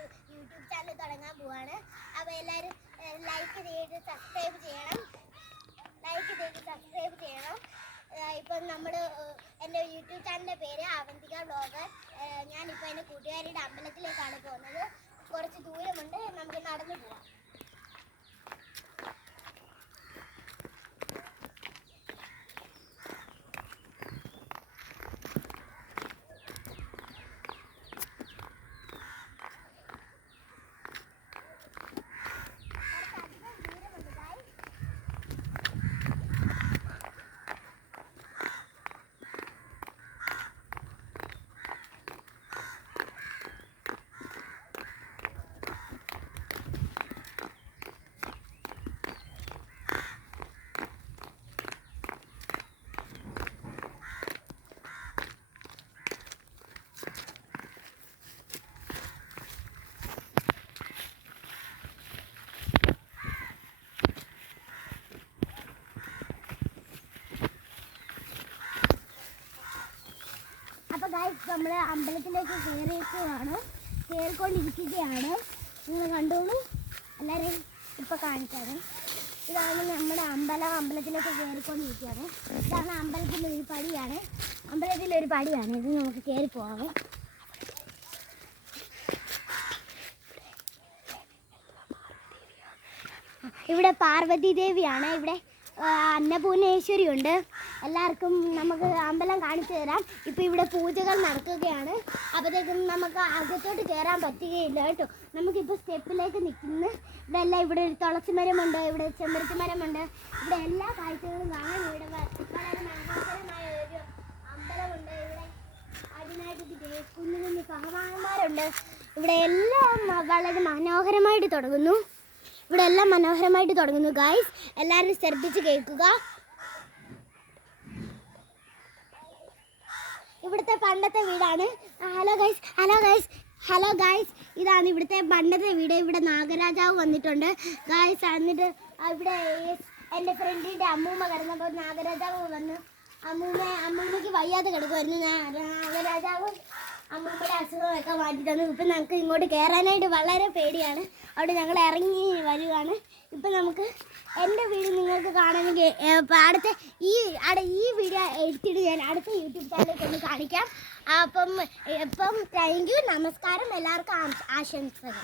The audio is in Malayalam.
യൂട്യൂബ് ചാനൽ തുടങ്ങാൻ പോവാണ്. അപ്പോൾ എല്ലാവരും ലൈക്ക് ചെയ്ത് സബ്സ്ക്രൈബ് ചെയ്യണം. ഇപ്പം എൻ്റെ യൂട്യൂബ് ചാനലിൻ്റെ പേര് അവന്തിക വ്ളോഗർ. ഞാനിപ്പോൾ എൻ്റെ കൂട്ടുകാരുടെ അമ്പലത്തിലേക്കാണ് പോകുന്നത്. കുറച്ച് ദൂരമുണ്ട്, നമുക്ക് നടന്നു പോവാം. നമ്മൾ അമ്പലത്തിലേക്ക് കയറിക്കൊണ്ടിരിക്കുകയാണ്. നിങ്ങൾ കണ്ടോളൂ, എല്ലാവരെയും ഇപ്പോൾ കാണിക്കാതെ. ഇതാണ് നമ്മുടെ അമ്പലത്തിലേക്ക് കയറിക്കൊണ്ടിരിക്കുകയാണ്. ഇതാണ് അമ്പലത്തിലൊരു പടിയാണ്. ഇത് നമുക്ക് കയറി പോകാം. ഇവിടെ പാർവതി ദേവിയാണ്, ഇവിടെ അന്നപൂർണേശ്വരി ഉണ്ട്. എല്ലാവർക്കും നമുക്ക് അമ്പലം കാണിച്ചു തരാം. ഇപ്പോൾ ഇവിടെ പൂജകൾ നടക്കുകയാണ്. അപ്പോഴത്തേക്കും നമുക്ക് അകത്തോട്ട് കയറാൻ പറ്റുകയില്ല കേട്ടോ. നമുക്കിപ്പോൾ സ്റ്റെപ്പിലേക്ക് നിൽക്കുന്നു. ഇവിടെ ഒരു തുളസി മരമുണ്ട്, ഇവിടെ ചെമ്പരത്തി മരമുണ്ട്. ഇവിടെ എല്ലാ കാഴ്ചകളും കാണാൻ ഇവിടെ വളരെ മനോഹരമായ ഒരു അമ്പലമുണ്ട്. ഇവിടെ അതിനായിട്ട് കുഞ്ഞു കുഞ്ഞു സഹമാന്മാരുണ്ട്. ഇവിടെ എല്ലാം വളരെ മനോഹരമായിട്ട് തുടങ്ങുന്നു. ഗായ്സ്, എല്ലാവരും ശ്രദ്ധിച്ച് കേൾക്കുക. ഇവിടുത്തെ പണ്ടത്തെ വീടാണ്. ഹലോ ഗായ്സ്, ഇതാണ് ഇവിടുത്തെ പണ്ടത്തെ വീട്. ഇവിടെ നാഗരാജാവ് വന്നിട്ടുണ്ട് ഗായ്സ്. എന്നിട്ട് ഇവിടെ എൻ്റെ ഫ്രണ്ടിൻ്റെ അമ്മൂമ്മ കിടന്നപ്പോൾ നാഗരാജാവ് വന്ന് അമ്മൂമ്മയ്ക്ക് വയ്യാതെ കിടക്കുമായിരുന്നു. നാഗരാജാവ് അമ്മൂമ്മയുടെ അസുഖമൊക്കെ മാറ്റി തന്നു. ഇപ്പം നമുക്ക് ഇങ്ങോട്ട് കയറാനായിട്ട് വളരെ പേടിയാണ്. അവിടെ ഞങ്ങൾ ഇറങ്ങി വരികയാണ്. ഇപ്പം നമുക്ക് എൻ്റെ വീട് നിങ്ങൾക്ക് കാണണമെങ്കിൽ ഈ വീഡിയോ എടുത്തിട്ട് ഞാൻ അടുത്ത യൂട്യൂബ് ചാനലിൽ ഒന്ന് കാണിക്കാം. അപ്പം താങ്ക് യു, നമസ്കാരം, എല്ലാവർക്കും ആശംസകൾ.